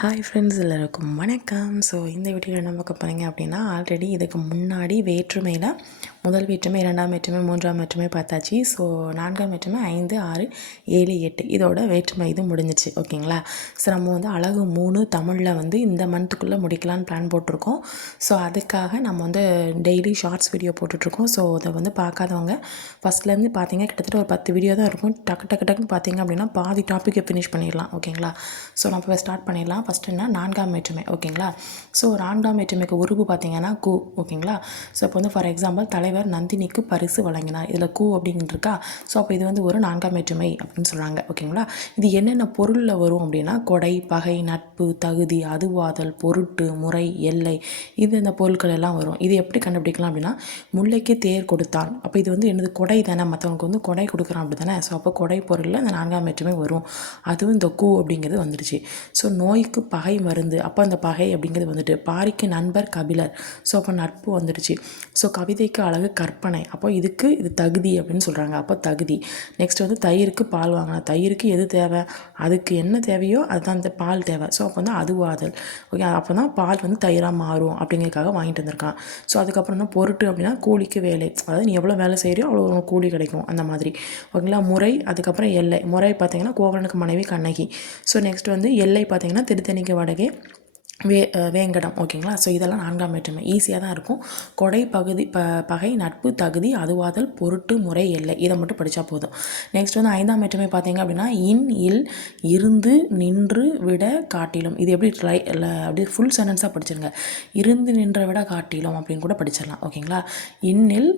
Hi friends எல்லாருக்கும் வணக்கம். So இந்த வீடியோவில் என்ன பார்க்க போகிறீங்க அப்படின்னா ஆல்ரெடி இதுக்கு முன்னாடி வேற்றுமையில் முதல் வேற்றுமை இரண்டாம் வேற்றுமை மூன்றாம் வேற்றுமை பார்த்தாச்சு. ஸோ நான்காம் வேற்றுமை ஐந்து ஆறு ஏழு எட்டு. இதோட வேற்றுமை இது முடிஞ்சிச்சு. ஓகேங்களா? ஸோ நம்ம வந்து அழகு மூணு தமிழில் வந்து இந்த மந்த்துக்குள்ளே முடிக்கலான்னு பிளான் போட்டிருக்கோம். ஸோ அதுக்காக நம்ம வந்து டெய்லி ஷார்ட்ஸ் வீடியோ போட்டுட்ருக்கோம். ஸோ அதை வந்து பார்க்காதவங்க ஃபஸ்ட்லேருந்து பார்த்தீங்க கிட்டத்தட்ட ஒரு பத்து வீடியோ தான் இருக்கும். டக்கு டக்கு டக்குன்னு பார்த்தீங்க அப்படின்னா பாதி டாப்பிக்கை ஃபினிஷ் பண்ணிடலாம். ஓகேங்களா? ஸோ நம்ம இப்போ ஸ்டார்ட் பண்ணிடலாம். ஃபஸ்ட்டு என்ன? நான்காம் வேற்றுமை ஓகேங்களா? ஸோ நான்காம் வேற்றுமைக்கு உருவு பார்த்தீங்கன்னா கு. ஓகேங்களா? ஸோ இப்போ வந்து ஃபார் எக்ஸாம்பிள் தலைவர் நந்தினிக்கு பரிசு வழங்கினார். இதில் கூ அப்படின்னு இருக்கா? ஸோ அப்போ இது வந்து ஒரு நான்காம் வேற்றுமை அப்படின்னு சொல்கிறாங்க ஓகேங்களா? இது என்னென்ன பொருளில் வரும் அப்படின்னா கொடை பகை நட்பு தகுதி அதுவாதல் பொருட்டு முறை எல்லை இது இந்த பொருட்கள் எல்லாம் வரும். இது எப்படி கண்டுபிடிக்கலாம் அப்படின்னா முல்லைக்கு தேர் கொடுத்தான் அப்போ இது வந்து என்னது கொடை தானே? மற்றவங்களுக்கு வந்து கொடை கொடுக்குறான் அப்படி தானே ஸோ அப்போ கொடை பொருளில் இந்த நான்காம் வேற்றுமை வரும். அதுவும் இந்த கூ அப்படிங்கிறது வந்துடுச்சு ஸோ நோய்க்கு பகை மருந்து. அப்போ அந்த பகை அப்படிங்கிறது வந்துட்டு பாரிக்கு நண்பர் கபிலர். ஸோ அப்போ நட்பு வந்துடுச்சு ஸோ கவிதைக்கு அழகு கற்பனை. அப்போ இதுக்கு இது தகுதி அப்படின்னு சொல்கிறாங்க அப்போ தகுதி. நெக்ஸ்ட் வந்து தயிருக்கு பால் வாங்கலாம் தயிருக்கு எது தேவை? அதுக்கு என்ன தேவையோ அதுதான் அந்த பால் தேவை. ஸோ அப்போ வந்து அதுவாதல் ஓகே அப்போ தான் பால் வந்து தயிராக மாறும் அப்படிங்கிறதுக்காக வாங்கிட்டு வந்திருக்கான். ஸோ அதுக்கப்புறம் தான் பொருட்டு அப்படின்னா கூலிக்கு வேலை. அதாவது நீ எவ்வளோ வேலை செய்கிறியோ அவ்வளோ கூலி கிடைக்கும் அந்த மாதிரி. ஓகேங்களா முறை அதுக்கப்புறம் எல்லை. முறை பார்த்திங்கன்னா கோவலனுக்கு மனைவி கண்ணகி. ஸோ நெக்ஸ்ட் வந்து எல்லை பார்த்திங்கன்னா திருத்தணிக்கு வடகே வே வேங்கடம் ஓகேங்களா? ஸோ இதெல்லாம் நான்காம் வேற்றுமை. ஈஸியாக தான் இருக்கும். கொடை பகுதி ப பகை நட்பு தகுதி அதுவாதல் பொருட்டு முறை எல்லை. இதை மட்டும் படித்தா போதும். நெக்ஸ்ட் வந்து ஐந்தாம் வேற்றுமை பார்த்தீங்க அப்படின்னா இன் இல் இருந்து நின்று விட காட்டிலும். இது எப்படி ட்ரை அப்படி ஃபுல் சென்டென்ஸாக படிச்சிருங்க. இருந்து நின்ற விட காட்டிலும் அப்படின்னு கூட படிச்சிடலாம். ஓகேங்களா? இன்னில்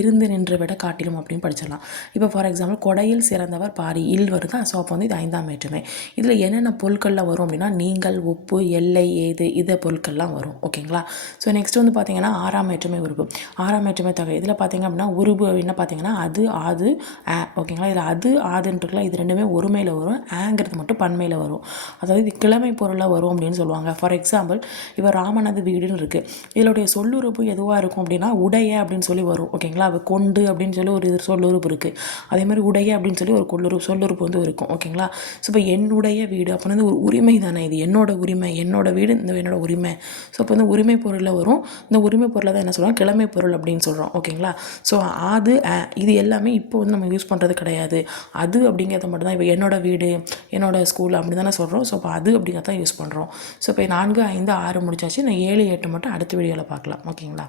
இருந்து நின்று விட காட்டிலும் அப்படின்னு படிச்சிடலாம். இப்போ ஃபார் எக்ஸாம்பிள் கொடையில் சிறந்தவர் பாரி இல் வருதா? ஸோ அப்போ வந்து இது ஐந்தாம் வேற்றுமை. இதில் என்னென்ன பொருட்களில் வரும் அப்படின்னா நீங்கள் உப்பு எல்லை ஏது இதை பொருட்கள்லாம் வரும். ஓகேங்களா? ஸோ நெக்ஸ்ட் வந்து பார்த்தீங்கன்னா ஆறாம் ஏற்றுமை உருவு ஆறாம் ஏற்றுமை தொகை. இதில் பார்த்தீங்க அப்படின்னா உருவு அப்படின்னு பார்த்தீங்கன்னா அது ஆது ஆ ஓகேங்களா? இதில் அது ஆதுன்றதுல இது ரெண்டுமே ஒருமையில் வரும். ஆங்கிறது மட்டும் பன்மையில் வரும். அதாவது இது கிழமை பொருளாக வரும் அப்படின்னு சொல்லுவாங்க. ஃபார் எக்ஸாம்பிள் இப்போ ராமனது வீடுன்னு இருக்குது இதனுடைய சொல்லுறுப்பு எதுவாக இருக்கும் அப்படின்னா உடைய அப்படின்னு சொல்லி வரும். ஓகேங்களா? அது கொண்டு அப்படின்னு சொல்லி ஒரு இது சொல்லுறுப்பு இருக்குது அதே மாதிரி உடைய அப்படின்னு சொல்லி ஒரு கொள்ளுறுப்பு சொல்லுறுப்பு வந்து இருக்கும். ஓகேங்களா? ஸோ இப்போ என்னுடைய வீடு அப்போ வந்து ஒரு உரிமை தானே இது? என்னோட உரிமை என்னோட வீடு இந்த என்னோடய உரிமை. ஸோ இப்போ வந்து உரிமை பொருளில் வரும். இந்த உரிமை பொருளை தான் என்ன சொல்கிறோம் கிழமை பொருள் அப்படின்னு சொல்கிறோம் ஓகேங்களா? ஸோ அது இது எல்லாமே இப்போ வந்து நம்ம யூஸ் பண்ணுறது கிடையாது. அது அப்படிங்கிறத மட்டும் தான் இப்போ என்னோடய வீடு என்னோடய ஸ்கூல் அப்படி தானே சொல்கிறோம் ஸோ இப்போ அது அப்படிங்கிறத யூஸ் பண்ணுறோம் ஸோ இப்போ நான்கு ஐந்து ஆறு முடிச்சாச்சு. நான் ஏழு எட்டு மட்டும் அடுத்த வீடியோவில் பார்க்கலாம். ஓகேங்களா?